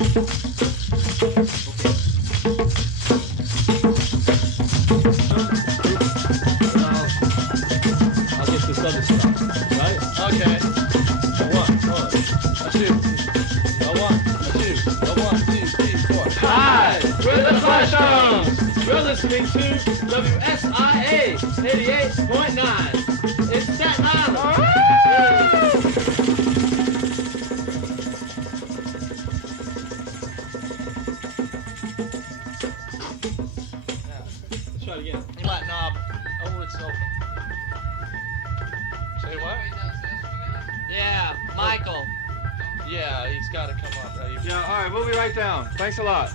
I'll get this other stuff, right? Okay. One, two. One, two, 3, 4. Hi, we're the Fleshtones. We're listening to WSIA 88.9 in Staten Island. Let's try it again. You might knob. Oh, it's open. Say what? Yeah, Michael. Yeah, he's got to come up. Yeah, all right, we'll be right down. Thanks a lot.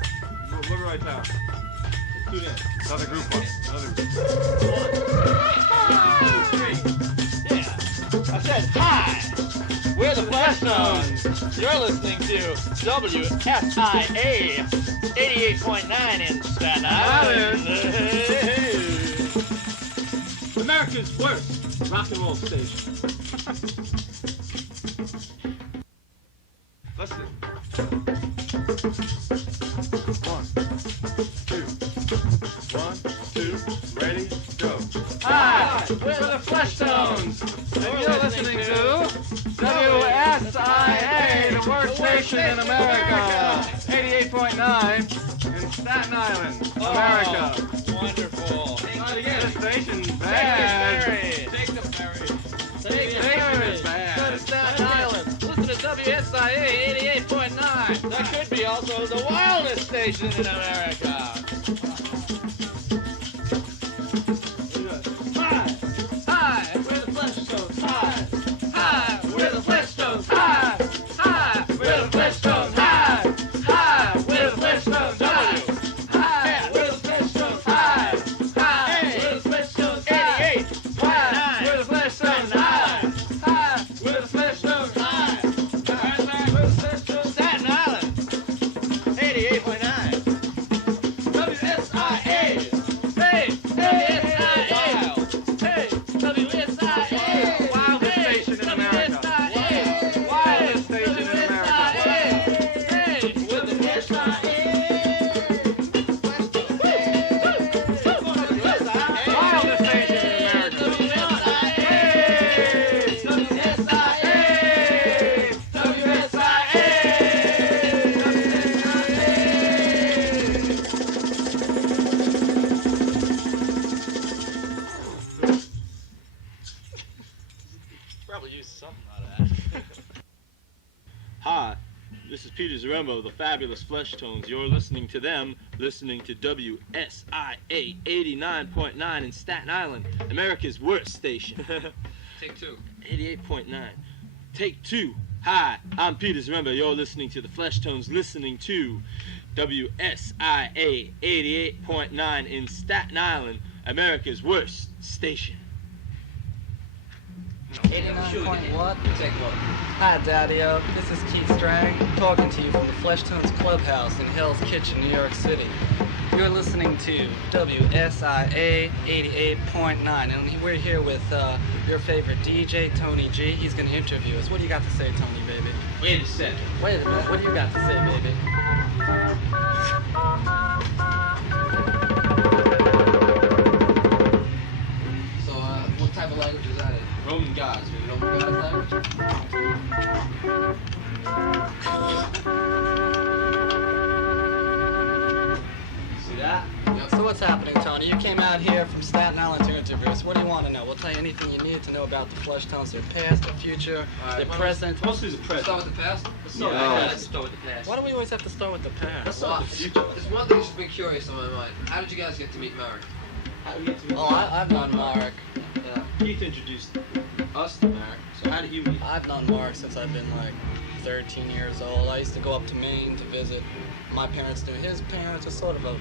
We'll be right down. Let's do that. Another group one. Another group. 1, 2, 3. Yeah. I said hi. We're the Fleshtones. You're listening to WSIA 88.9 in Staten Island. America's worst rock and roll station. Listen. 1, 2, ready, go. Hi, we're the Fleshtones. And you're listening to WSIA, the worst station in America. 88.9 in Staten Island, America. Wonderful. This station's bad. Take the ferry. Take the ferry. Bad. Go to Staten Island. Listen to WSIA 88.9. That could be also the wildest station in America. Hi, we're the Fleshtones. Hi, we're the Fleshtones. Hi, we're the Fleshtones. Hi, we're the Fleshtones. We're the Fleshtones. We're the Fleshtones. 88. We're the Fleshtones. We're the Fleshtones. We're the Fleshtones. Staten Island. 88.9. WSIA. Hey, WSIA. Hey, WSIA. Wildest station in America. Wildest station in America. Hey, with the WSIA. Wildest station in America. Probably use something out of that. Hi, this is Peter Zaremba of the fabulous Fleshtones. You're listening to them, listening to WSIA 89.9 in Staten Island, America's worst station. Take 2. 88.9. Take 2. Hi, I'm Peter Zaremba. You're listening to the Fleshtones, listening to WSIA 88.9 in Staten Island, America's worst station. 89 what? Take 1. Hi, Daddy-O. This is Keith Streng, talking to you from the Fleshtones Clubhouse in Hell's Kitchen, New York City. You're listening to WSIA 88.9, and we're here with your favorite DJ, Tony G. He's going to interview us. What do you got to say, Tony, baby? Wait a second. Wait a minute. What do you got to say, baby? So, what type of language is that in? Roman gods. Roman God's language? See that? So what's happening, Tony? You came out here from Staten Island to interview us. What do you want to know? We'll tell you anything you need to know about the Fleshtones, their past, their future, their present. Mostly the present. Start with the past? Let's start with the past. Why do we always have to start with the past? Let's start with the future. There's one thing that's been curious on my mind. How did you guys get to meet Marek? How do we get to meet Oh, I've known Marek. Keith introduced us to Marek. So how did you meet? I've known Marek since I've been like 13 years old. I used to go up to Maine to visit. My parents knew his parents. It's sort of a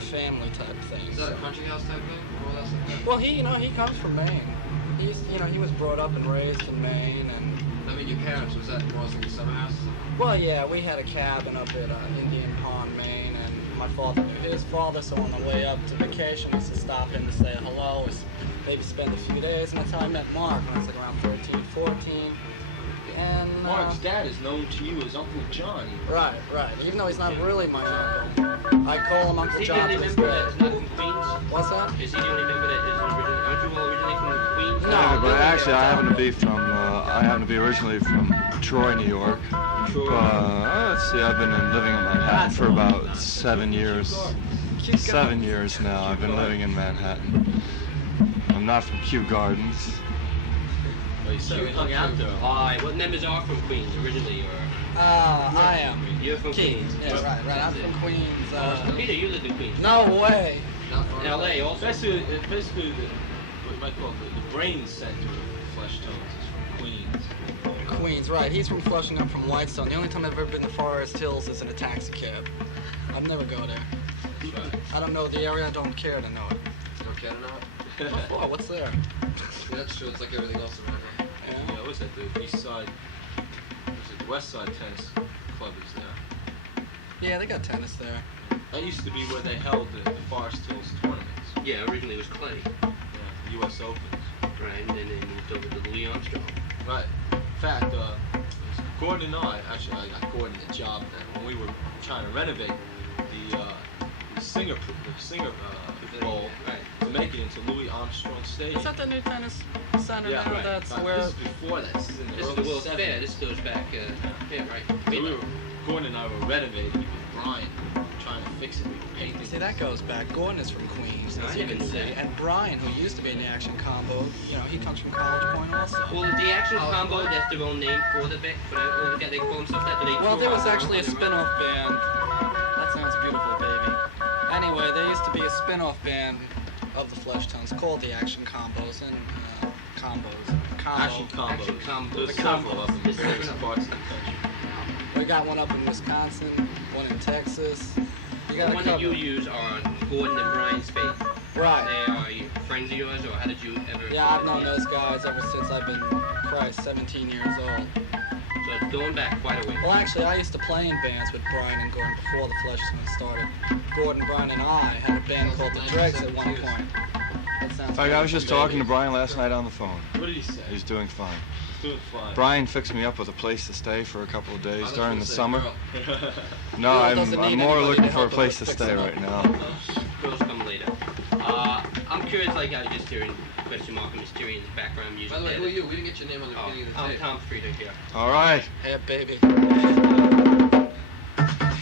family type thing. Is that a country house type thing? More or less like that? Well, he comes from Maine. He was brought up and raised in Maine, and I mean, your parents, was that more like a summer house or something? well, yeah, we had a cabin up at Indian Pond, Maine, and my father knew his father, so on the way up to vacation, we used to stop in to say hello, maybe spend a few days, and that's how I met Mark when I was like around 13, 14. And Mark's dad is known to you as Uncle Johnny. right. Even though he's not really my uncle, I call him Uncle Is he the John. only to this member day. that's not from Queens? What's that? Is he the only member that is originally? Aren't you all originally from Queens? No. Yeah, but actually, I happen to be originally from Troy, New York. Troy. Let's see, I've been living in Manhattan for about 7 years. 7 years now. I've been living in Manhattan. I'm not from Kew Gardens. Well, you certainly hung out there. Alright, what members are from Queens originally, or? I am. You're from Queens. Yeah, right. I'm from Queens. Peter, you live in Queens. No way. Not far In LA also. Basically, what you might call the brain center of Fleshtones is from Queens. Queens, right. He's from Flushing, I'm from Whitestone. The only time I've ever been to Forest Hills is in a taxi cab. I'd never go there. That's right. I don't know the area, I don't care to know it. You don't care to know it? What for? What's there? Yeah, that's true. It's like everything else around here. Yeah, it was at the east side, the west side tennis club is there. Yeah, they got tennis there. That used to be where they held the Forest Hills tournaments. Yeah, originally it was Clay. Yeah, the U.S. Opens. Right, and then they moved over to Louis Armstrong. Right. In fact, Gordon and I got Gordon a job then when we were trying to renovate the singer bowl to make it into Louis Armstrong Stadium. Is that the new tennis center Yeah, now? right. That's Right. where... This is before that. This is in the This is early the World's 70s. Fair. This goes back, yeah, right. So Gordon and I were renovating it with Brian, trying to fix it. We were painting. See, that goes back. Gordon is from Queens, as you can see. And Brian, who used to be in the Action Combo, you know, he comes from College Point also. Well, the Action Combo, that's their own name for the band. They call themselves that. Do they Well, tour there was around actually a on their own? spin-off band. That sounds beautiful, baby. Anyway, there used to be a spin-off band of the Fleshtones called the Action Combos and Action Combo. combos. Action combos. There's several of them in various parts of the country. We got one up in Wisconsin, one in Texas. You The got one that you use are Gordon and Brian's Faith. Right. They are friends of yours, or how did you ever? Yeah, I've known those guys ever since I've been, Christ, 17 years old. So it's going back quite a way. Well, actually, I used to play in bands with Brian and Gordon before the Fleshtones started. Gordon, Brian, and I had a band called the Dregs at one point. That sounds I was just Baby. talking to Brian last night on the phone. What did he say? He's doing fine. He's doing fine. Brian fixed me up with a place to stay for a couple of I days was during gonna the say summer. girl. No, Girl I'm doesn't need more anybody looking to for a help her place to fix stay him up. right now. Girls come later. I'm curious, like I was just hearing question mark and Mysterious background music. By the way, there. who are you? We didn't get your name on the Oh, beginning of the I'm tape. Tom Frieder here. All right. Hey, baby.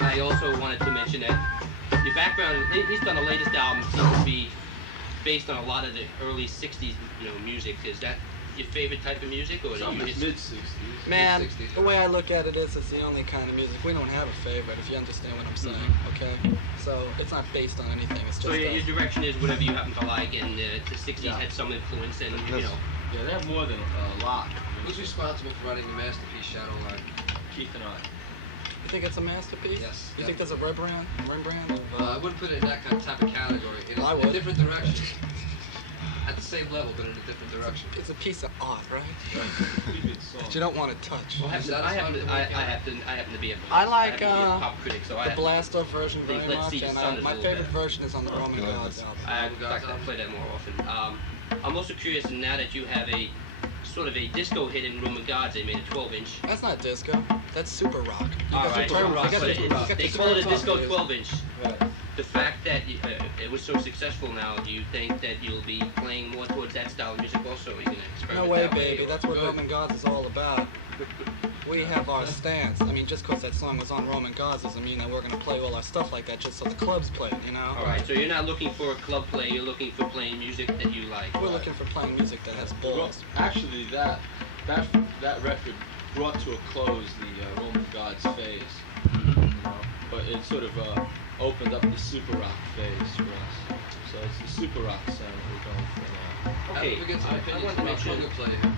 I also wanted to mention that your background, at least on the latest album, seems to be based on a lot of the early '60s, music. Is that your favorite type of music, or do Some you is just? mid-60s. Man, Mid-60s. the way I look at it is it's the only kind of music. We don't have a favorite, if you understand what I'm saying, okay? So it's not based on anything. It's just So your us. direction is whatever you happen to like, and the '60s Yeah. had some influence, and Yes. Yeah, they have more than a lot. Who's responsible for writing the masterpiece, Shadowline? Keith and I. You think it's a masterpiece? Yes, You think there's a Rembrandt of, I wouldn't put it in that kind of type of category. It is I in would. a different direction. At the same level, but in a different direction. it's a piece of art, right? Pretty good song. That you don't want to touch. Well, I happen to be a I like, pop critic, so I The have Blast Off version very Let's much, See the and Sun is a my little favorite better. version is on the Roman Yeah, Gods that's- album. In fact, I play that more often. I'm also curious now that you have a sort of a disco hit in Roman Gods. They made a 12-inch. That's not disco. That's super rock. You All got right, the term- rock, you got but the- it- you got they the call it a term disco is- 12-inch. Right. The fact that it was so successful now, do you think that you'll be playing more towards that style of music also? Are you gonna experiment No way, that way, baby. or- That's what Good. Roman Gods is all about. We have our stance. I mean, just because that song was on Roman Gods doesn't mean that we're going to play all our stuff like that just so the clubs play it, you know? All right, so you're not looking for a club play. You're looking for playing music that you like. We're looking for playing music that has balls. Actually, that record brought to a close the Roman Gods phase. You know? But it sort of opened up the super rock phase for us. So it's the super rock sound that we're going for now. Okay, How do we get some I opinions want to about mention. conga play?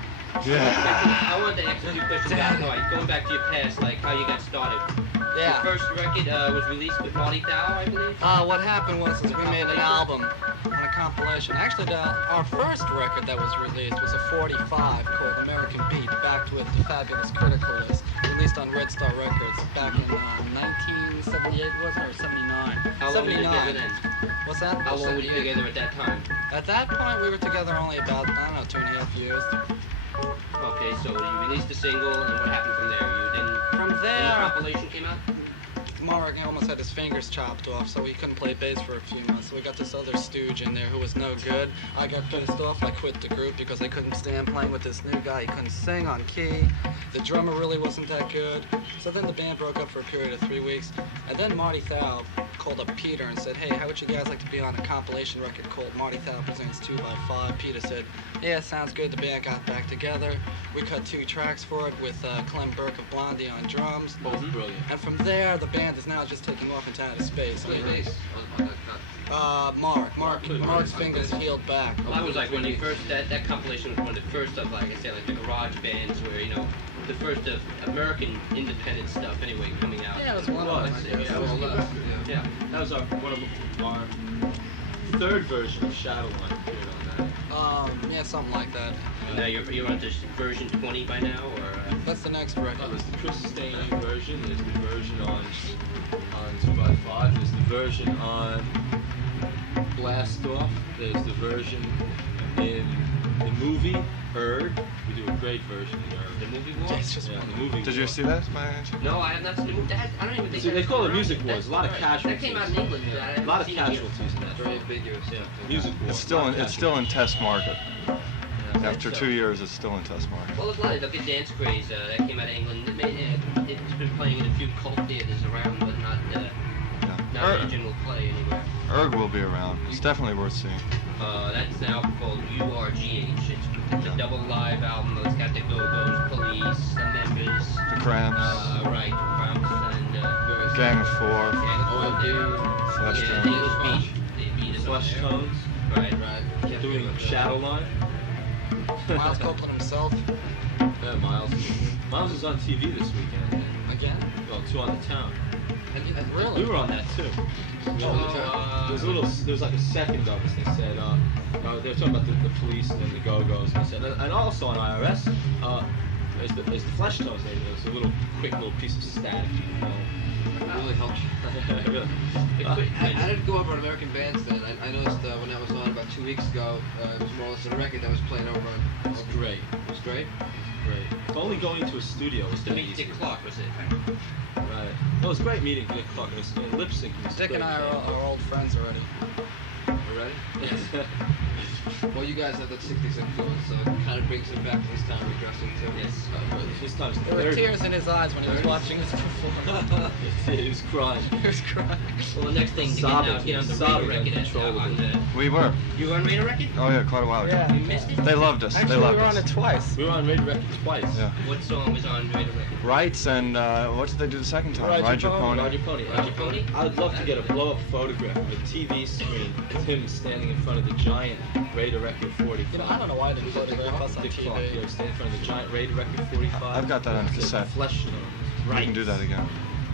Yeah. I wanted to ask a few questions about going back to your past, like how you got started. Your Yeah. first record was released with Marty Dow, I believe. What happened was we made an album on a compilation. Actually, our first record that was released was a 45 called American Beat, backed with the Fabulous Critical List, released on Red Star Records back in 1978, wasn't it, or 79? How long were you 79. together then? What's that? How long were you together at that time? At that point, we were together only about, I don't know, 2.5 years. Okay, so you released the single, and what happened from there? You then From the there, compilation came out. Marek almost had his fingers chopped off, so he couldn't play bass for a few months. So we got this other stooge in there who was no good. I got pissed off. I quit the group because I couldn't stand playing with this new guy. He couldn't sing on key. The drummer really wasn't that good. So then the band broke up for a period of 3 weeks. And then Marty Thau called up Peter and said, hey, how would you guys like to be on a compilation record called Marty Thau Presents 2x5? Peter said, yeah, sounds good. The band got back together. We cut 2 tracks for it with Clem Burke of Blondie on drums. Both brilliant. And from there, the band is now just taking off into outer space. Play bass on that cut. Mark's fingers healed back. Well, that was like when you first, that compilation was one of the first of, like I said, like the garage bands where, you know, the first of American independent stuff anyway coming out. Yeah, it was one of them, I guess. Yeah, More or less, Yeah. that was one of our third version of Shadowline appeared on that. Yeah, something like that. And now you're on to version 20 by now, or? That's the next record. That was the Chris Stainey version. There's the version on 2x5. There's the version on Blast Off. There's the version in the movie Erd. We do a great version in Erd. The movie war? Yeah, it's just Yeah, one. the movie. Did you War. see that by any chance? No, I have not seen the movie. I don't even think See, they that's call it around. Music Wars. That's A lot of right. casualties. That came out in England. I A haven't lot of seen it here. casualties in that. Very ambiguous. Yeah, Music War. It's still in test market. Yeah, After 2 years, it's still in test market. Well, there's a lot of the big dance craze that came out of England. It's been playing in a few cult theaters around, but not Yeah. in general play anywhere. Erg will be around. It's definitely worth seeing. That's now called URGH. It's a double live album. It's got the Go-Go's, Police, the Members. The Cramps, Right, Cramps, and Gang of Four, Gang of Four, Fleshtones. English Beach. They beat us on there. Fleshtones. Right. Doing Shadowline. Miles Copeland himself. Yeah, Miles. Miles was on TV this weekend. Again? Well, 2 on the Town. Really? We were on that too. There was like a second of us. They said they were talking about the police and the Go-Go's. And they said, and also on IRS is the Fleshtones. There's a quick little piece of static. That really helped you. I didn't go over on American bands then. I noticed when that was on about 2 weeks ago, it was more or less a record that was played over on. It was great. It was great. Great. If only going to a studio was To that meet easy. Dick Clark, was it? Right. Well, it was great meeting Dick Clark. It was lip syncing. was Dick great. and I are old friends already. You ready? Yes. Well, you guys have that 60s influence, so it kind of brings him back to his time of dressing too. Yes. This time's the There were third. tears in his eyes when he was watching us perform. He was crying. He was crying. Well, the next thing to Sobbing. get on the Sobbing radio record. uncontrollably. We were. You were on radio record? Oh yeah, quite a while ago. You missed it? They loved us. Actually, They we loved were on us. it twice. We were on Radio Record twice. Yeah. What song was on radio record? Rights and what did they do the second time? Ride Your Pony. Roger Pony. Roger Pony? I would love to get a blow-up photograph of a TV screen with him standing in front of the giant Radio Record 45. You know, I don't know why they photograph us on Dick Clark, TV. yeah, standing in front of the giant Radio Record 45. I've got that on It's cassette. Fleshtones. We can do that again.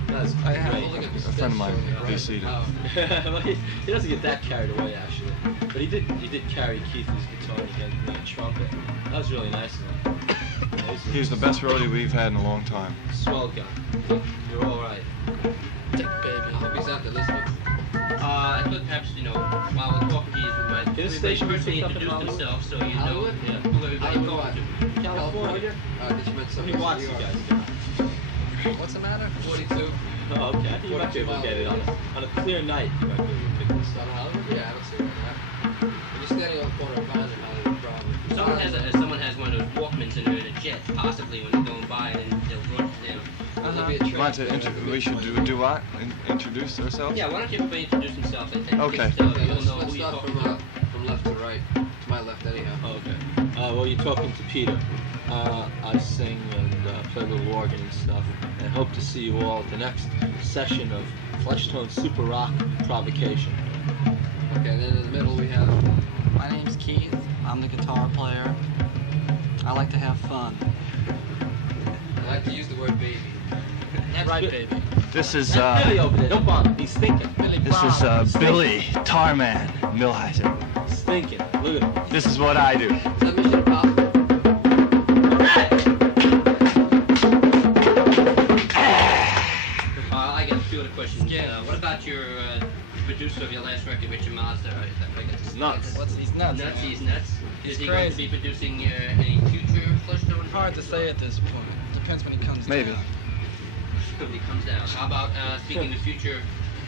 That's I have great. a look at A friend of mine VC'd it. Well, he doesn't get that carried away actually, but he did carry Keith's guitar and the trumpet. That was really nice of him. Yeah, He's the best roadie we've had in a long time. swell guy. You're all right. Dick I baby. hope he's out there listening. I thought perhaps, while we're talking to you, Can this everybody station be personally picked up in introduce Hollywood? themselves so you know Hollywood? Yeah. who everybody's Hollywood talking what? to. California? Did you mention How many watts you guys got? What's the matter? 42. Oh, okay. I think you might be able to get it on a clear night. You might be able to pick this Out up. of Hollywood? Yeah, I don't see it right now. When you're standing on the corner of Vine and Hollywood, probably. Someone has one of those Walkmans in a jet, possibly when they're going by, and they'll run down. There'll be a train. Want to we should do what? Introduce ourselves? Yeah, why don't you everybody introduce themselves? I think. Okay. Just, Okay, you'll let's know who you're start talking to. from left to right. To my left, anyhow. Oh, okay. Well, you're talking to Peter. I sing and play a little organ and stuff. And I hope to see you all at the next session of Fleshtones Super Rock Provocation. Okay, then in the middle we have. My name's Keith. I'm the guitar player. I like to have fun. I like to use the word baby. That's right, baby. This is That's Billy over there. Don't bother. He's thinking. this is Billy Tarman Milhizer. He's thinking. Look at him. This is what I do. Is that Mission Impossible? I I got a few other questions. Yeah. What about your producer of your last record, Richard Mazda? Nuts. He's nuts. Nuts, man. he's nuts. He's Is he going to crazy. be producing any future Fleshtones? Hard to say at this point. Depends when he comes Maybe. down. When he comes down. How about speaking of future?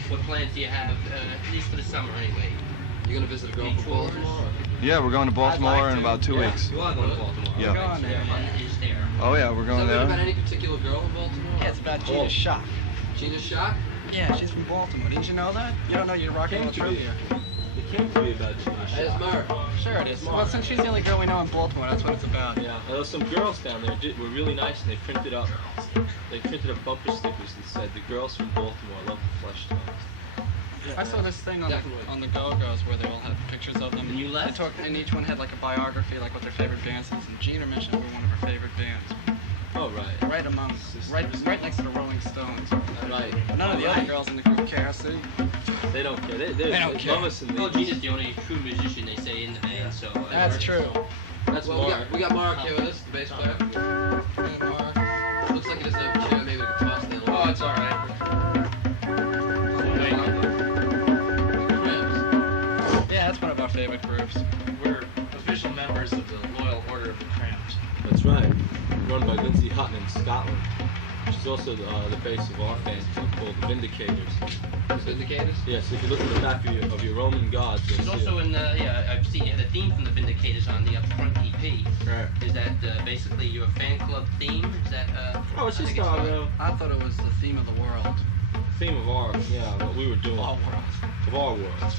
What plans do you have, at least for the summer anyway? You gonna visit a girl Any from tours? Baltimore? Yeah, we're going to Baltimore like in to. about 2 weeks. You are going to Baltimore. Yeah. Okay, We're going so there. fun is there. Oh yeah, we're Is going that about there. any particular girl in Baltimore? Yeah, it's about Gina Shock. Gina Shock? Yeah, she's from Baltimore. Didn't you know that? You don't know your rock and roll trivia. It can't be about Gina Hey, it's Mark. Sure it is. Well, since she's the only girl we know in Baltimore, that's what it's about. Yeah, there's some girls down there were really nice, and they printed up bumper stickers that said, "The girls from Baltimore love the Fleshtones." I saw this thing on Definitely. the Go-Go's where they all had pictures of them. And you left? And each one had like a biography, like what their favorite bands is. And Gina mentioned we were one of her favorite bands. Oh right. Right among, right next to the Rolling Stones. Right. None of the other girls in the group care, see? They don't care. They don't care. love us in Well, the. Gina's the only true musician they say in the band, so. That's true. That's Well, Mark. we got Mark here with us, the bass player. Hey, Mark. Looks like he doesn't have a chair. Maybe we can toss that. Oh, it's all right. Yeah, that's one of our favorite groups. We're official members of the Loyal Order of the Cramps. That's right. Run by Lindsay Hutton in Scotland. She's also the base of our fan club called the Vindicators. Vindicators? Yes, if you look at the back of your Roman gods, you'll She's see also it. in I've seen you had a theme from the Vindicators on the upfront EP. Right. Is that basically your fan club theme? Is that Oh, it's I just think I thought it was the theme of the world. theme of our, what we were doing. All world. Of our world.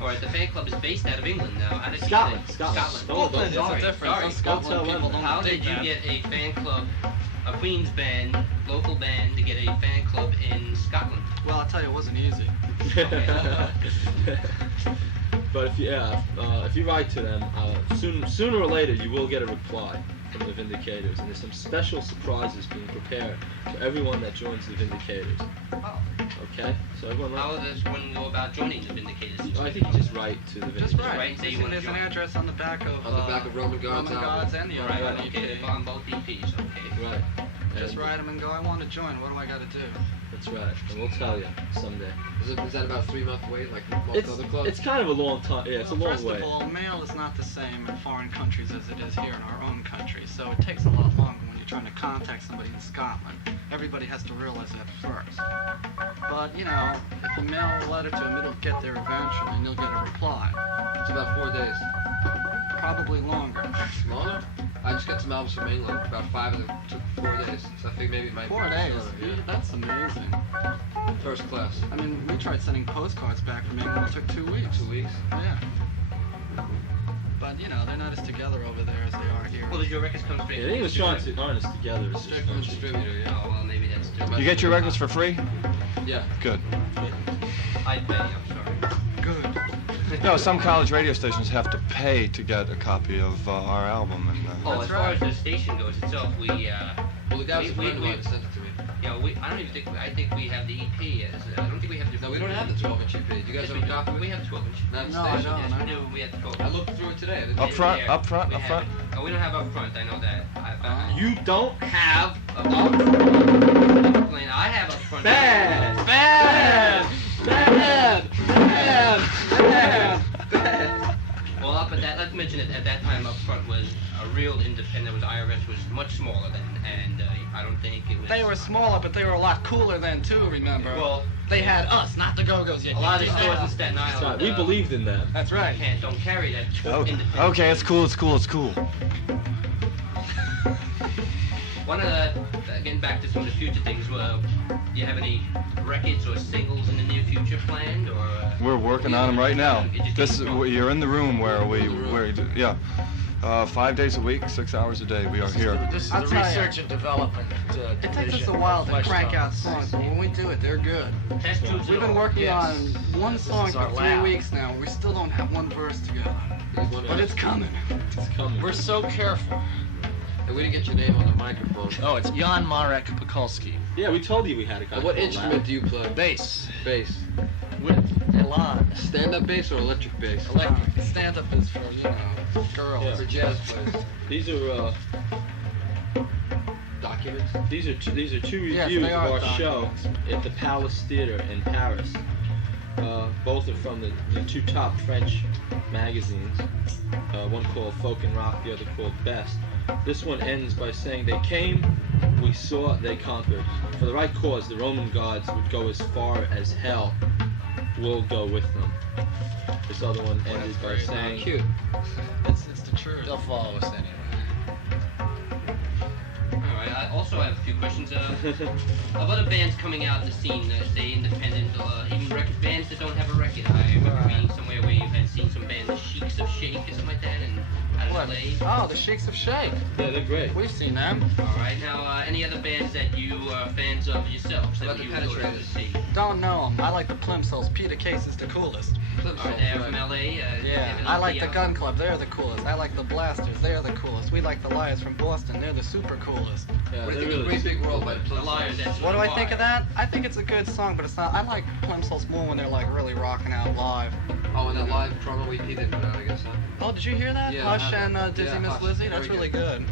all right, the fan club is based out of England now. How did Scotland, you Scotland. Oh, Scotland. sorry, It's different. sorry. Those Scotland Don't tell people them. don't How dig did you that. get a fan club, a Queen's band, local band, to get a fan club in Scotland? Well, I'll tell you, it wasn't easy. But if you write to them, sooner or later you will get a reply from the Vindicators, and there's some special surprises being prepared for everyone that joins the Vindicators. Oh. Okay, so everyone. How does one go about joining the Vindicators? I think you just write to the Vindicators. Just right. Right, so you wanna There's an join. address on the back of On the back of Roman Gods Roman album. Gods and the All right, other okay, EP. on both EPs, okay. Right. Just And- write them and go, I want to join. What do I got to do? That's right, and we'll tell you someday. Is that about a 3-month wait, like most other clubs? It's kind of a long time. Yeah, it's Well, a long first way. of all, mail is not the same in foreign countries as it is here in our own country, so it takes a lot longer when you're trying to contact somebody in Scotland. Everybody has to realize that first. But, you know, if you mail a letter to them, it'll get there eventually, and you'll get a reply. It's about 4 days. Probably longer. Longer? I just got some albums from England. About 5 of them took 4 days. So I think maybe it might 4 be days? shorter, yeah. That's amazing. First class. I mean, we tried sending postcards back from England. It took 2 weeks. 2 weeks. Yeah. But, you know, they're not as together over there as they are here. Well, did your records come straight Yeah, from he was the trying studio? to harness together. It's Straight from the distributor, yeah. Oh, well, maybe that's different. You get your records for free? Yeah. Good. I'd pay, I'm sorry. Good. No, some college radio stations have to pay to get a copy of our album, and Oh, That's as far right. as the station goes itself, we, Well, the guy was a We- friend of we- mine who sent it to me. you know, I don't even think, I think we have the EP as, I don't think we have the... No, we don't have the 12-inch EP. Do you guys Yes, have we a do. copy? We have 12 inch. Not the No, I station. don't. Yes, we do, we have the 12 I looked through it today. I didn't Up front, up front, We up have front. it. Oh, we don't have up front, I know that. You don't have Up front. I have up front. Bad! Bad! Well, up at that, let's mention it, at that time up front was a real independent, was IRS was much smaller then, and I don't think it was... They were smaller, but they were a lot cooler then too, remember? Well, They had us, not the Go-Go's yet. a lot of these Yeah. stores in Staten That's Island... right. We believed in them. That's right. don't carry that Oh, independent... okay, it's cool, it's cool, it's cool. One of the, getting back to some of the future things, do you have any records or singles in the near future planned, or? We're working on them right now. It just This came from- you're in the room where yeah, 5 days a week, 6 hours a day. We are here. This is I'll the tell ya. research and development It takes us division a while of to crank out Fleshtones. songs, but when we do it, they're good. Test tubes We've been all. working Yes. on one This song is for our 3 lab. weeks now. We still don't have one verse together. But it's coming. It's coming. We're so careful. And we didn't get your name on the microphone. Oh, it's Jan Marek Pekulski. Yeah, we told you we had a guy. And what called instrument Larry. do you play? Bass Bass. with Elan. Stand-up bass or electric bass? Stand-up is for, girls. Yeah. For jazz players. These are Document documents? These are two Yes, reviews they of are our show documents. at the Palace Theatre in Paris. Both are from the two top French magazines. One called Folk and Rock, the other called Best. This one ends by saying, "They came, we saw, they conquered. For the right cause, the Roman gods would go as far as hell. We'll go with them." This other one ended by great. saying, Cute. It's the truth. They'll follow us anyway. All right. I also have a few questions. Of other bands coming out in the scene, say independent, even record bands that don't have a record. I remember reading somewhere where you had seen some bands, the Sheiks of Shake or something like that, and out of LA. Oh, the Sheiks of Shake. yeah, they're great. We've seen them. All right. Now, any other bands that you are fans of yourselves How that about you the would go to Penetrators? see? Don't know them. I like the Plimsolls. Peter Case is the coolest. All right, they're from LA. Yeah, I like the Gun Club. They're the coolest. I like the Blasters. They're the coolest. We like the Liars from Boston. They're the super coolest. Yeah, What do you they're think of really Great Big World by The Liars. That's What do I think why. of that? I think it's a good song, but it's not. I like Plimsolls more when they're like really rocking out live. Oh, and that live promo we did put out, I guess, huh? Oh, did you hear that? Yeah, Hush I have. and Dizzy Yeah, Miss Hush. Lizzie. That's Very really good.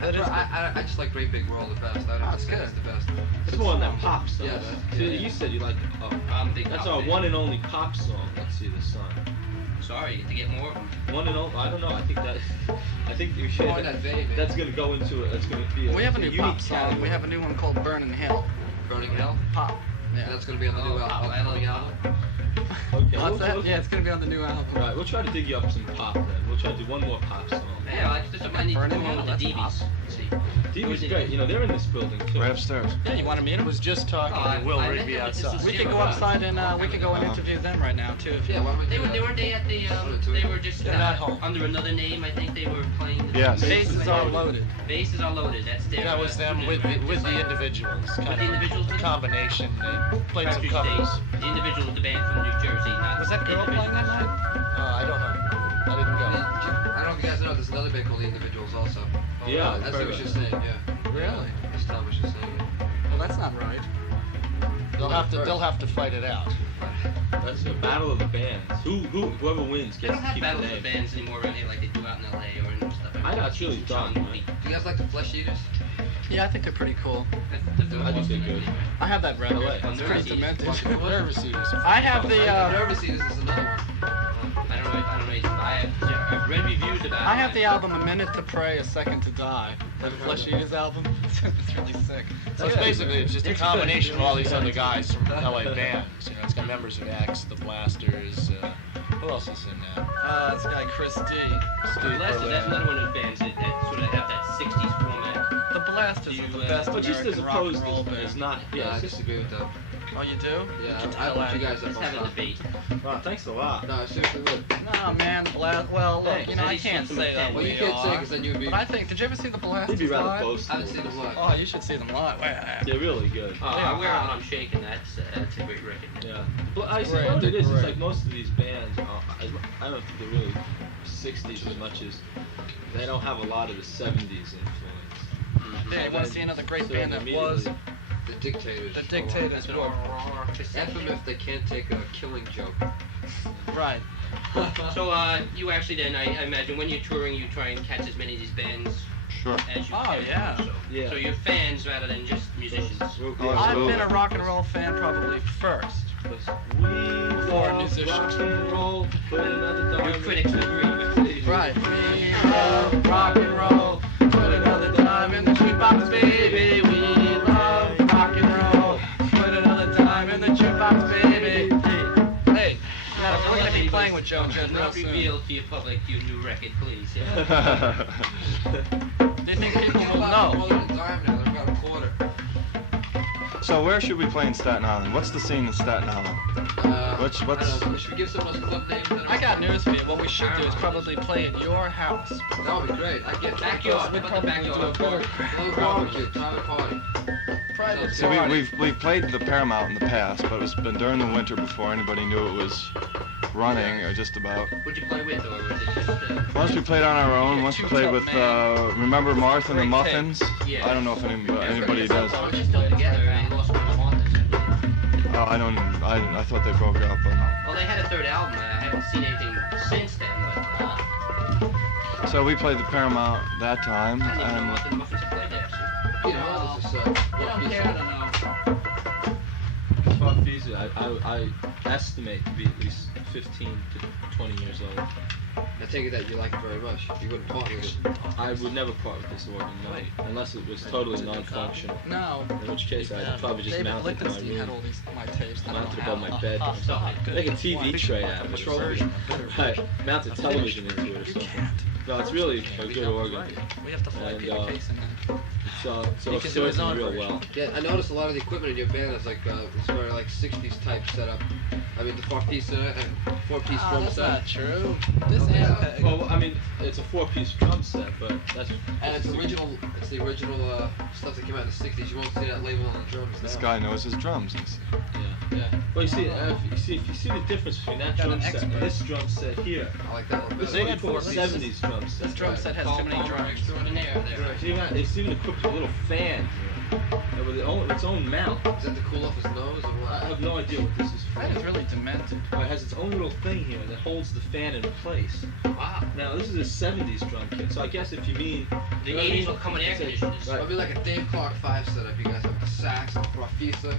That is good. I just like Great Big World the best. I don't Oh, it's think good. it's the best. It's more on that pop song. Yes. Right? See, Yeah. you said you like. Big That's pop our fan. one and only pop song. Let's see this song. Sorry, you get to get more of them. One and only. I don't know. I think you should. Oh, in that vein, man. That's gonna go into it. That's gonna be. We have a new unique pop song. category. We have a new one called Burning Hill. Burning Hell. Pop. Yeah. That's gonna be on the new Oh, pop. upcoming album. Okay. What's that? we'll- Yeah, it's gonna be on the new album. Right. We'll try to dig you up some pop then. We'll try to do one more pop song. Yeah, like just I need to Burning go Hell, on with the that's pop. DBs. See. DB's great. You know they're in this building too. Right upstairs. Yeah, you want to meet I him? was just talking to Will I met Rigby them at this outside. We could go outside and we could go and interview them right now too. If you Yeah, why don't we They do were that? they weren't they at the they were just They're not home. under another name. I think they were playing. The Yes. Bases are loaded. Bases are loaded. That's their. That was them with the individuals. Kind With the individuals? of combination. They played some Country covers. State. The individual with the band from New Jersey. Not Was that girl playing that night? I don't know. I didn't go. I don't know if you guys know, there's another band called The Individuals also. Yeah, That's I've what heard you're of saying, yeah. Really? That's Tom was just saying it. Well, that's not right. They'll have to fight it out. That's a battle of the bands. Whoever wins They gets don't to have keep battles the of name. bands anymore around here like they do out in LA or in stuff. I know, it's really Sean dumb, Mooney. Do you guys like the Flesh Eaters? Yeah, I think they're pretty cool. I think they're good. I have that record. LA. It's pretty demented. Nervous Eaters. I have the Nervous Eaters is another one. I don't know. I've read reviews about it. I have the album A Minute to Pray, A Second to Die. The Flesh Eaters album. It's really sick. So it's basically it's just a combination of all these other guys from LA bands. You know, it's got members of X, the Blasters. Who else is in that? This guy Chris D. Steve That's Berlin. another one of those bands that sort of have that 60s format. The Blasters are the best But just as American rock and opposed roll to, band. it's not. Yeah, Yeah, I it's just. disagree with that. Oh, you do? Yeah, Did you I tell put you that? guys up Let's on have a top. debate. Wow, thanks a lot. No, I seriously would. No, man, Blast. Well, look, Thanks. you know, I At least can't some say that. intent. Well, you we can't say are. because then you'd be. But I think, did you ever see the Blasters He'd be rather live? close. I haven't seen them live. Oh, you should see them live. They're really good. I wear out, I'm shaking. That's a great record. Yeah. But I see Great, what it is. It's great. like most of these bands. I don't think they're really 60s as much as they don't have a lot of the 70s influence. Yeah, you want to see another great So band then that was immediately- The Dictators. the Dictators. That's an were- Infamous, they can't take a killing joke. Right. So, you actually then, I imagine, when you're touring, you try and catch as many of these bands Sure. as you Oh, can. yeah. So, Yeah. so you're fans rather than just musicians. Oh, I've absolutely. been a rock and roll fan probably first. We For a love musician. rock and roll. Put another Your diamond. critics agree with Right. We love rock and roll. Put another dime in the jukebox, baby. We love rock and roll. Put another dime in the jukebox, baby. Hey, we're gonna be playing with Joe Judge real Not soon. reveal to your public your new record, please. Yeah. Do you think people will More know? than a dime now, they're about a quarter. So where should we play in Staten Island? What's the scene in Staten Island? What's- I don't know, should we give some of those club names? That I got news for you. What we should do is probably play at your house. That would be great. I'd get Backyard. We'd About the probably backyard. do a better Little barbecue, private party. private So party. we've played the Paramount in the past, but it's been during the winter before anybody knew it was running, or just about. Who'd you play with, or was it just... Once we played on our own. Once we played with remember Martha and the Great tape. Muffins? Yeah. I don't know if anybody does. Oh, just still together. They lost one on this. Oh, I don't. I thought they broke up. But... Well, they had a third album. I haven't seen anything since then, but So we played the Paramount that time, I didn't even know and what the Muffins played there. So. Peter, how does this You don't care to know. I estimate to be at least 15 to 20 years old. I take it that you like it very much. You wouldn't part with it. I would never part with this organ, no, unless it was totally non-functional. No. In which case, I'd probably just David mount it to my Lichtenstein had all room, these my tapes. I don't mount it know above how. my bed or something. Make a TV tray out of it, or something. Right, mount a television into it or You something. can't. No, it's really a good organ. We have to fly And, Peter Case in there. So He it's can do his serving own real version. well. Yeah, I noticed a lot of the equipment in your band is like it's very like 60s type setup. I mean, the four-piece drum That's set. not true. This Okay. Ampeg. Well, I mean, it's a 4-piece drum set, but that's... And it's original. It's the original stuff that came out in the 60s. You won't see that label on the drums. This now. guy knows his drums. Yeah. Well, you see, if you see the difference between that Got drum an set and expert. this drum set here, I like that one this better. is what you call a 70s drum set. This drum set has too many drums. Extraordinaire there. It's even equipped with a little fan here, with its own mount. Is that to cool off his nose or what? I have no idea what this is for. That is really demented. It has its own little thing here that holds the fan in place. Wow. Now, this is a 70s drum kit, so I guess if you mean... The you know what I 80s mean? will come with air It's like- conditioners. right. It'll be like a Dave Clark 5 setup. You guys have the sax, and the profisa,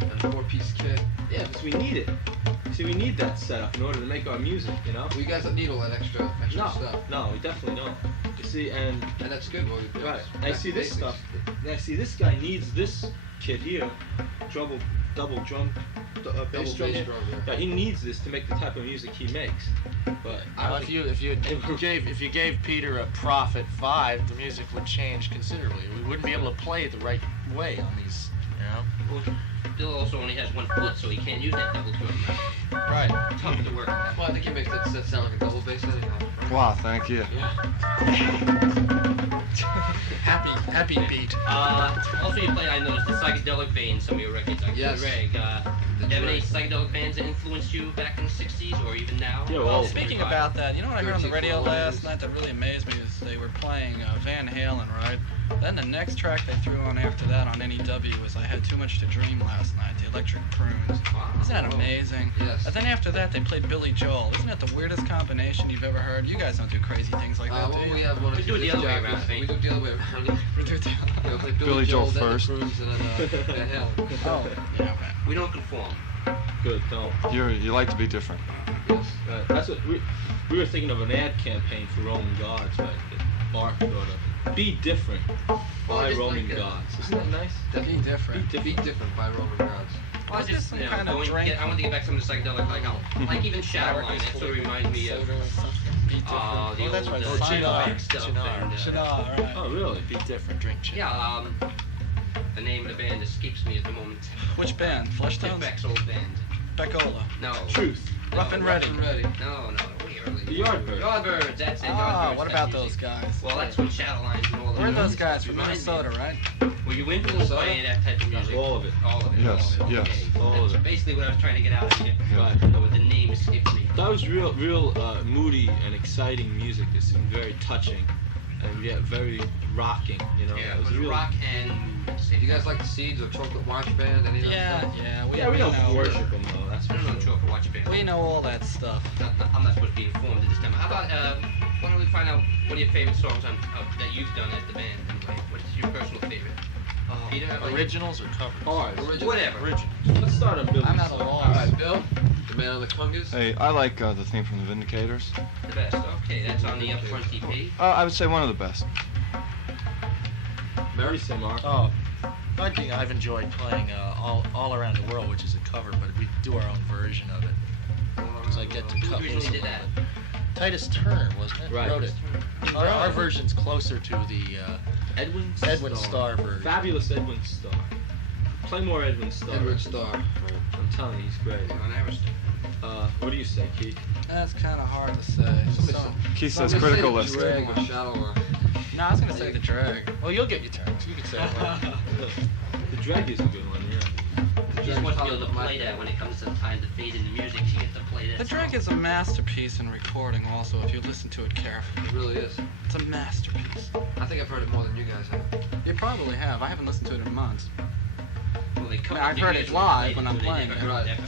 and a 4-piece kit. Yeah, because we need it. See, we need that setup in order to make our music, you know? Well, you guys don't need all that extra No, stuff. no, we definitely don't. You see, and And that's good. Well, right, I see this stuff. I see this guy needs this kit here, double drum, Double bass drum. bass Here. drum, yeah. Yeah, he needs this to make the type of music he makes. But I Now, don't if you gave Peter a Prophet 5, the music would change considerably. We wouldn't be able to play it the right way on these, you know. Well, Bill also only has 1 foot, so he can't use that double drum. Right. Tough to work with. Well, I think he makes that set sound like a double bass anyhow. Wow, thank you. Happy beat. Also, you play, I noticed, the psychedelic vein in some of your records, like Yes. Greg. Do you have any psychedelic bands that influenced you back in the 60s or even now? Yeah, Well, all of speaking them. about that, you know what I heard on the 13 radio last kilometers. night that really amazed me is they were playing Van Halen, right? Then the next track they threw on after that on NEW was I Had Too Much to Dream last night, the Electric Prunes. Wow. Isn't that amazing? Yes. And then after that they played Billy Joel. Isn't that the weirdest combination you've ever heard? You guys don't do crazy things like that, do Well, you? we have one or We two do it the other way jockeys. around, I think. We do it the other way around. We do too. Yeah, we play Billy Joel then first. the Prunes, and then Van Halen. Oh, yeah, man. We don't conform. good, don't. You like to be different. Yes. That's what we were thinking of an ad campaign for Roman Gods, right? That Mark thought of. Be different by just Roman like, Gods. Isn't that nice? Be different. Be different by Roman gods. Well, Is this some kind of I drink? want to get back some of the psychedelic, like even Shadowline. That sort of reminds me of Soda or something. Be different. the Oh, that's old right. Chinar Chinar. stuff. Chinar. and, Chinar, right. Oh, really? Be different. Drink chin. Yeah, the name of the band escapes me at the moment. Which band? Tim Fleshtones? Beck's old band. Beckola. No. Truth. Rough and Ready. No, way early. The Yardbirds. Yardbirds, that's it. Ah, Yardbirds, what that about music. those guys? Well, that's what Shadowlines and all of Where are them. those guys from Reminds me of. Minnesota, right? Were you influenced by any of that type of music? All of it. All of it. Yes, all of it. yes. Okay. All of That's it. basically what I was trying to get out of here. Right. But the name escaped me. That was real moody and exciting music. It seemed very touching, and yet very rocking. You know. Yeah, It it was was real. rock and. Do you guys like the Seeds or Chocolate Watch Band? Any of that Yeah, stuff? yeah. We don't know. worship them though. That's I for don't know, sure. Chocolate Watch Band. We know all that stuff. I'm not supposed to be informed at this time. How about, why don't we find out what are your favorite songs that you've done as the band? Anyway, what's your personal favorite? Peter, how about you? Originals or covers? Ours. Original. Whatever. Originals. Let's start on Billy's I'm at a song. loss. All right, Bill, the man on the congas. Hey, I like the theme from the Vindicators. The best. Okay, that's on the upfront EP. I would say one of the best. Mary say Mark. Oh, I think I've enjoyed playing all Around the World, which is a cover, but we do our own version of it. Because I get to cut Who loose originally a did little that? bit. Titus Turner, wasn't it? Right. Wrote it. Our version's closer to the Edwin Starr version. Fabulous Edwin Starr. Play more Edwin Starr. Edward Starr. I'm telling you, he's great. On Aerosmith. What do you say, Keith? That's kind of hard to say. So, Keith says I'm gonna critical say list. the Drag or Shadow or no, I was gonna say the drag. Well, you'll get your turns. You can say it. The Drag is a good one, yeah. She just wants to be able to play that when it comes to time to fade in the music. She gets to play that. The drag is a masterpiece in recording. Also, if you listen to it carefully, it really is. it's a masterpiece. I think I've heard it more than you guys have. You probably have. I haven't listened to it in months. Well, they come I mean, I've with the heard it music live later, when I'm so they playing never it. heard Right. that.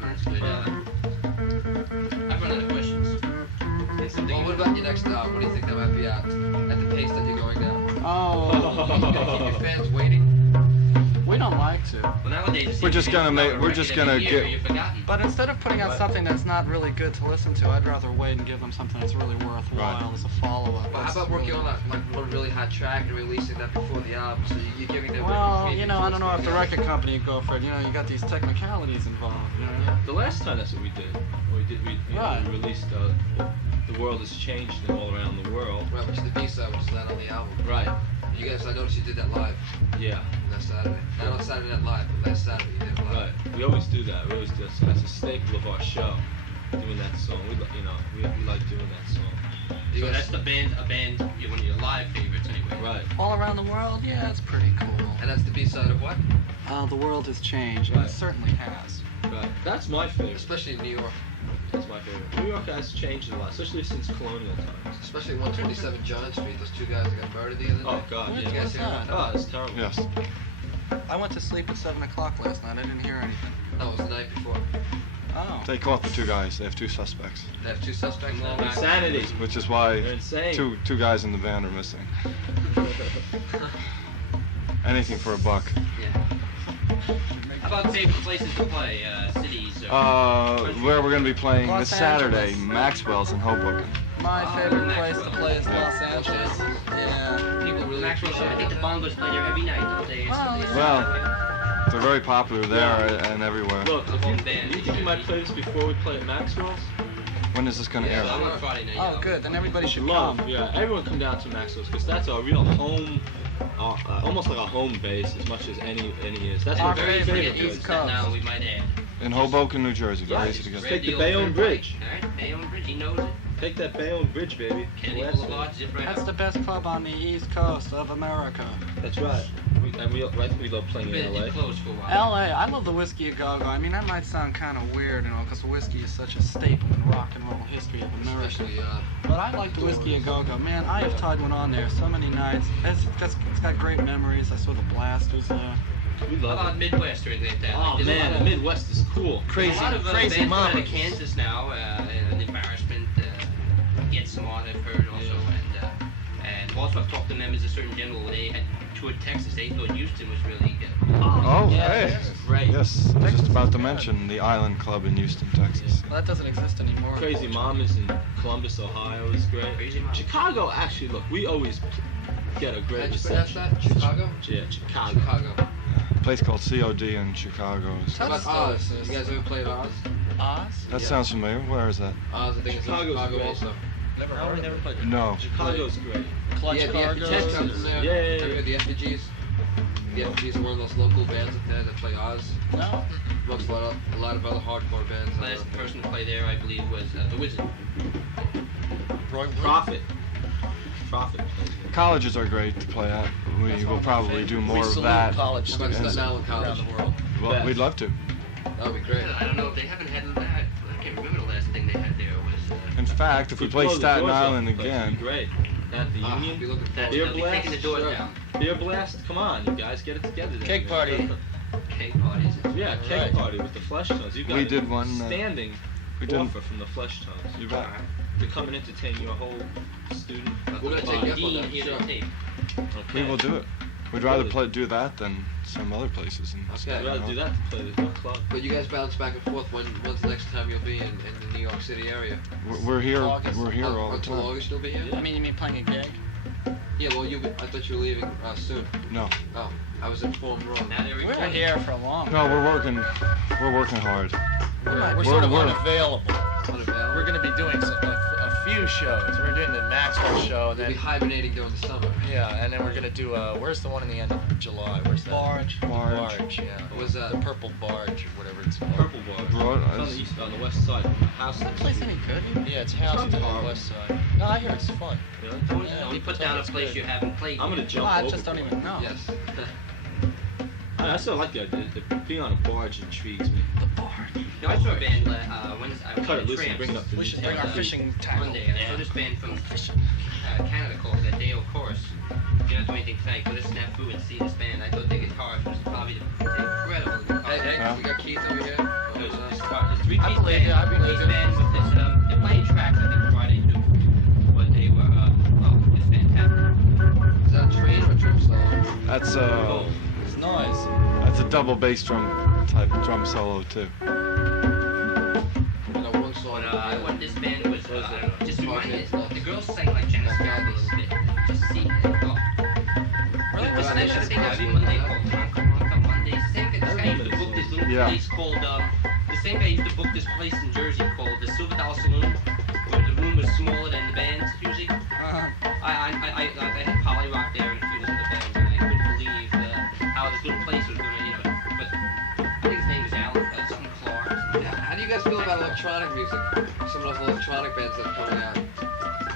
That's good. I've run out of questions. That's the Well, thing. what about your next album? What do you think that might be at the pace that you're going now? Oh, You gonna keep your fans waiting? we don't like to. Well, nowadays, it We're seems just to be gonna if you make- have a we're just record gonna every year, get- You're forgotten. But instead of putting out something that's not really good to listen to, I'd rather wait and give them something that's really worthwhile Right. as a follow-up. Well, how That's about working really- on like one really hot track and releasing that before the album? So you're giving them. Well, you know, I don't know if the record company would go for it. You know, you got these technicalities involved. You know? The last time that's what we did. We Right. released The World Has Changed and All Around the World. Right, which is the B-side, which is not on the album. Right. You guys, I noticed you did that live Yeah. last Saturday. Not on Saturday Night Live, but last Saturday you did it live. Right. We always do that. We always do that. So that's a staple of our show. Doing that song. We like doing that song. You So guys, that's the band, one of your live favorites anyway. Right. All around the world, yeah, it's pretty cool. and that's the B-side of what? The world has changed, and Right. it certainly has. Right. That's my favorite. Especially in New York. That's my favorite. New York has changed a lot, especially since colonial times. Especially 127 John Street. Those two guys that got murdered the other day. Oh God. What? You Yeah. guys hear about that? Oh, it's terrible. Yes. I went to sleep at 7 o'clock last night. I didn't hear anything. No, it was the night before. Oh. They caught the two guys. They have two suspects, They have two suspects now. Insanity. which is why They're insane. two guys in the van are missing. Anything for a buck. How about favorite places to play, cities? Where we're gonna be playing Los this Saturday, Angeles. Maxwell's in Hoboken. My favorite place to play is Los Angeles. Yeah. People really Maxwell, appreciate I think the bongos play there every night, don't they? Well, they're very popular there and everywhere. Look, The if home you band. think you might play this before we play at Maxwell's? When is this gonna Yeah, air? I'm on Friday night. Oh, good. Then everybody should Love, come. yeah. Everyone come down to Maxwell's because that's our real home, almost like a home base as much as any is. That's Our our very favorite favorite East place. Coast. Now we might add. In Hoboken, New Jersey. Very easy to get. Take the Red Bayonne Deal Bridge. Alright, Bayonne Bridge, he knows it. Take that Bayonne Bridge, baby. Kenny Last Boulevard, zip right That's up. the best club on the East Coast of America. That's right. We love playing in LA. It's closed for a while. LA, I love the Whiskey a Go-Go. I mean, that might sound kind of weird, you know, because whiskey is such a staple in rock and roll history of America. Especially, But I like the Whiskey a Go-Go. Man, I have tied one on there so many nights. It's got great memories. I saw the Blasters there. We How love about it. Midwestern like that? Oh Like, there's a man, lot the of- Midwest is cool. There's a lot of crazy bands going out mamas. of Kansas now, an embarrassment. Get Smart, I've heard also, and also I've talked to members of Certain General. They had toured Texas. They thought Houston was really good. Oh, yeah, hey. that's great. Yes, I was just about to mention the Island Club in Houston, Texas. Well, that doesn't exist anymore. Crazy Mamas in Columbus, Ohio is great. Crazy Mamas. Chicago, actually, look, we always get a great how'd you pronounce reception. that? Chicago? Yeah, Chicago. Chicago. A place called COD in Chicago. How about Oz? You guys ever played Oz? Oz? That Yeah. sounds familiar. Where is that? Oz, I think it's in Chicago's Chicago great. also. Never played it. No. Chicago's great. Clutch Yeah, the Cargo. FPGs come from there. Yeah, yeah, yeah. Have you heard the FPGs? The FPGs are one of those local bands up there that play Oz. No. Amongst a lot of other hardcore bands. Last person to play there, I believe, was the Wizard. Profit. Profit plays it. Colleges are great to play at. We will probably do more of salute that. college How about students Staten Island College? around the world. Well, we'd love to. That would be great. I don't know if they haven't had that. I can't remember the last thing they had there was. In fact, if we play close the Staten doors off Island the place, it'd again, be great. At the Be Union. looking That's Beer they'll be blast? taking the doors Sure. down. Beer blast. Come on, you guys, get it together. Then, Cake man. party. Cake parties. Yeah, cake Right. party with the Fleshtones. You got We a did one, standing we did. offer from the Fleshtones. You bet. To come and entertain your whole student. We're gonna take body. you up on Dean that, here sure. to tape. We Okay. will do it. We'd rather do that than some other places. In Okay. I'd Staten rather do Island. that to play the club. But you guys bounce back and forth. When's the next time you'll be in the New York City area? We're here. August. We're here all the Until time. August you'll be here? I mean, you mean playing a gig? Yeah, well, I thought you were leaving soon. No. Oh, I was informed wrong. Now they're We're recording. here for a long No, we're working. We're working hard. We're sort of we're- unavailable. Unavailable. We're going to be doing a few shows. We're doing the Maxwell show, and You'll be then hibernating during the summer. yeah, and then we're going to do where's the one in the end of July? Where's that? Barge. Barge, yeah. What was that? The Purple Barge or whatever it's called. Purple bar. Broad- It's on the east, on the west side. House. Is that place any good? Yeah, it's housed on the west side. No, I hear it's fun. If you put down a place you haven't played. I'm gonna yet. jump No, I over. just don't even know. Yes. I still like the idea. Being on a barge intrigues me. No, I saw a band Wednesday. I was Cut in it loose and Tramps bring it up to We the should bring our fishing tackle. Monday, and I saw this band from Canada called Dale Chorus. You don't do anything tonight, go to Snafu and see this band. I thought their guitarist was probably the incredible guitarist. Hey, we got Keith over here. There's Uh, this three-piece I believe band, you, I believe three-piece you. band with this, they're playing tracks, I think, Friday too. That's It's noise. that's a double bass drum type drum solo too. One song. When this band was, just reminded, the girls sang like Janis Joplin a little bit. Just see it. Really? What's the name of the thing every Monday called Ronca Monday? Same guy, this guy used to book this little place called, the same guy used to book this place in Jersey called the Silver Dollar Saloon, where the room was smaller than the bands usually. I had Poly Rock there and a few of the other bands, and I couldn't believe how this little place was going to, but I think his name is Alan, something Clark. How do you guys feel about electronic music? Some of those electronic bands that are coming out.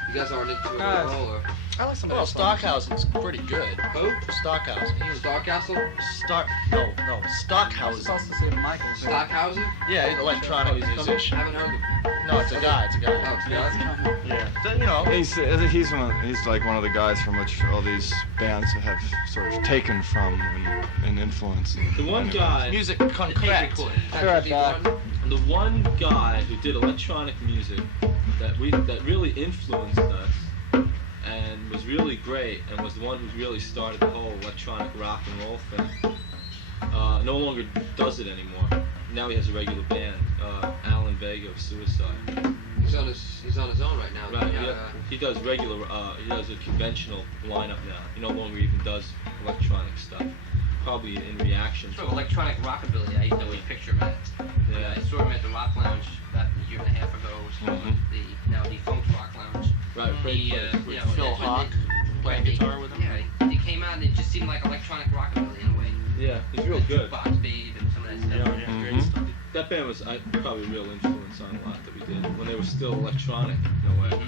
You guys aren't into it at all, or? I like some of Well, those songs. Stockhausen's pretty good. Who? Stockhausen. He was Starcastle? No, I was Stockhausen. supposed to see Michael. Stockhausen? Yeah, he's an electronic I musician. haven't heard them. No, it's a guy. It's a Oh, guy. it's guys? Yeah. Then, you know. He's like one of the guys from which all these bands have sort of taken from and influenced. The one guy, Music The tape concrete. recorder. Correct, the one guy who did electronic music that really influenced us and was really great and was the one who really started the whole electronic rock and roll thing. No longer does it anymore. Now he has a regular band, Alan Vega of Suicide. He's on his own right now. Right. Yeah. He does regular. He does a conventional lineup now. He no longer even does electronic stuff. Probably in reaction Sort to of electronic rockabilly. I used to always picture him at. Yeah. I saw him at the Rock Lounge about a year and a half ago. It was the now defunct Rock Lounge. Right. The, Great place. Phil that's when Hawk playing guitar with him. Yeah, they came out and it just seemed like electronic rockabilly in a way. Yeah, he's real good. Box Babe and some of that stuff. Great stuff. That band was probably a real influence on a lot that we did when they were still electronic in a way.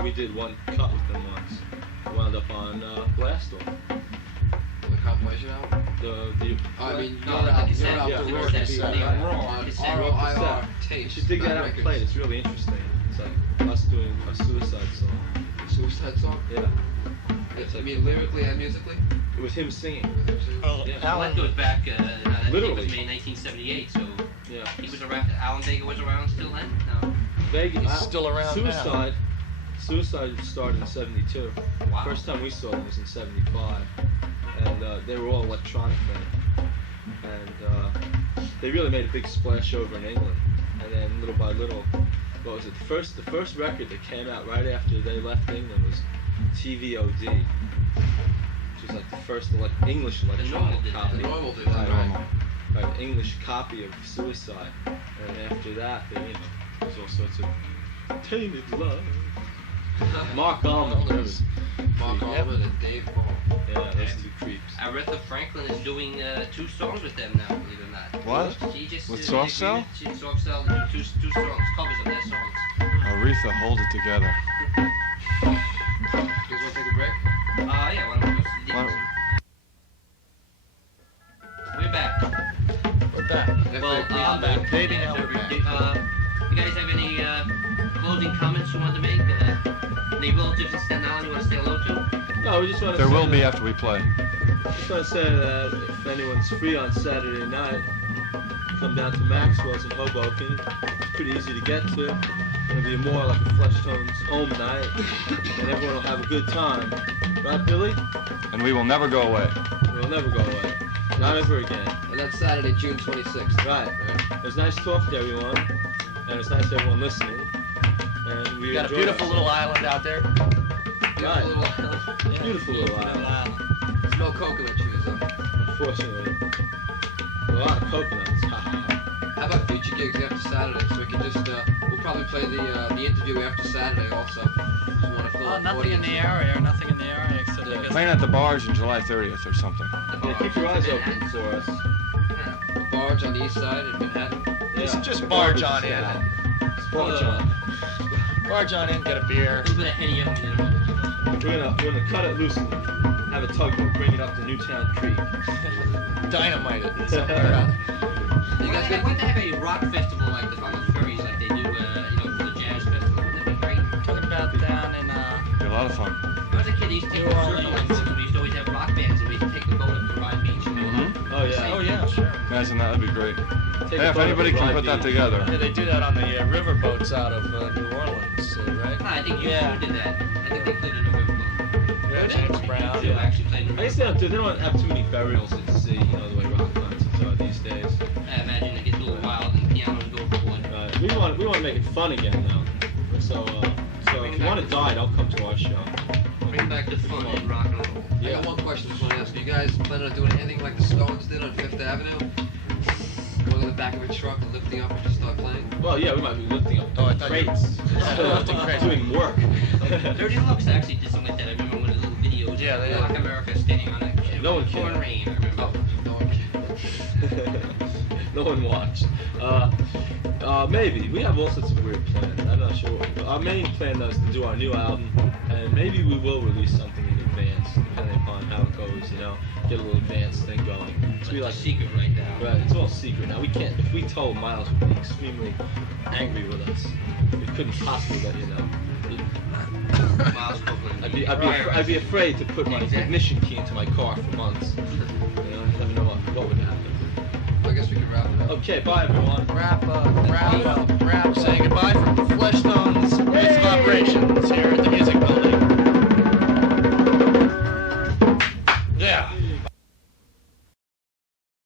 We did one cut with them once. We wound up on Blast Off. The compilation album? I mean, No, the cassette. you're yeah, out the the cassette. cassette. The On cassette. ROIR You tapes. should dig that out and play it. It's really interesting. It's like us doing a Suicide song. Suicide song? Yeah. It's I like, mean, lyrically and musically? it was him singing. Oh, Yeah. Well, that goes back, I think it Literally. was May 1978, so Yeah. he was around, Alan Vega was around still then? No. Vegas. He's still around Suicide. Suicide started in '72. Wow. First time we saw them was in '75, and they were all electronic then. And they really made a big splash over in England. And then little by little, what was it? The first record that came out right after they left England was TVOD, which was like the first English Normal electronic did that. copy. The Normal did that, right? Right, an English copy of Suicide. And after that, there's all sorts of tainted love. Mark Allman was. Mark Allman and Dave Paul. Yeah, those two creeps. Aretha Franklin is doing 2 songs with them now, believe it or not. What? She just With did Soft an Cell? agreement. She Soft Cell to do two songs, covers of their songs. Aretha, hold it together. You guys want to take a break? Yeah, why don't we go see Why the don't- We're back. We're back. Well, Baby, now we're back. You guys have any closing comments you want to make? Any relatives in Staten Island you want to say hello to? No, we just want to There say will be that- after we play. Just want to say that if anyone's free on Saturday night, come down to Maxwell's in Hoboken. It's pretty easy to get to. It'll be more like a Fleshtones home night, and everyone will have a good time. Right, Billy? And we will never go away. We'll never go away. Not ever again. And that's Saturday, June 26th. Right. It was nice talking to everyone, and it's nice to everyone listening. And we You got a enjoyed beautiful little ourselves. island out there. Right. Little, Beautiful little island. no coconut trees, though. Unfortunately, a lot of coconuts. How about future gigs after Saturday? So we can just, we'll probably play the interview after Saturday also. If you want to fill up the Nothing in audience. the area, nothing in the area except I guess. Playing at the bars on July 30th or something. Yeah, keep your eyes open for us. The barge on the east side in Manhattan. Yeah. Just barge on in. Barge on. Barge on in, get a beer. Who's gonna head you up there? We're gonna cut it loose and have a tugboat, bring it up to Newtown Creek. Dynamite it somewhere out. You guys Why get don't they have a rock festival like on the ferries like they do, for the jazz festival? Wouldn't that be great? Talking about down in Be a lot of fun. When I was a kid, I used to take New the Orleans. circle and we used to always have rock bands and we used to take the boat up to Rye Beach and go Oh yeah. Oh yeah, sure. Imagine that would be great. Take Hey, a if boat anybody up to can Rye put that Beach. together. Yeah, they do that on the river boats out of New Orleans, right? I think you Yeah. did that. I think they played in the river boat. Yeah. James Brown. Who actually played in I guess they don't have too many burials at sea, you know, the way rock concerts are these days. I imagine it gets a little wild and the pianos go overboard. We want to make it fun again now. So if you want to die, don't come to our show. Bring back the fun in rock and roll. I got one question I just want to ask you. You guys planning on doing anything like the Stones did on 5th Avenue? Going in the back of a truck and lifting up and just start playing? Well, yeah, we might be lifting up Oh, I thought you- crates. Lifting crates. Doing work. Dirty Looks actually did something like that. I remember one of the little videos. Yeah, they Rock America standing on a No one pouring cared. rain. I remember. No one watched. Maybe. We have all sorts of weird plans. I'm not sure. But our main plan though is to do our new album, and maybe we will release something in advance, depending upon how it goes, you know. Get a little advance thing going. So we It's like a secret right now. Right, it's all secret now. We can't. If we told, Miles would be extremely angry with us. We couldn't possibly let you know. Miles Copeland. I'd be afraid to put my ignition key into my car for months. You know, I never know what would happen. I guess we can wrap it up. Okay, bye everyone. Wrap up. Saying goodbye from the Fleshtones.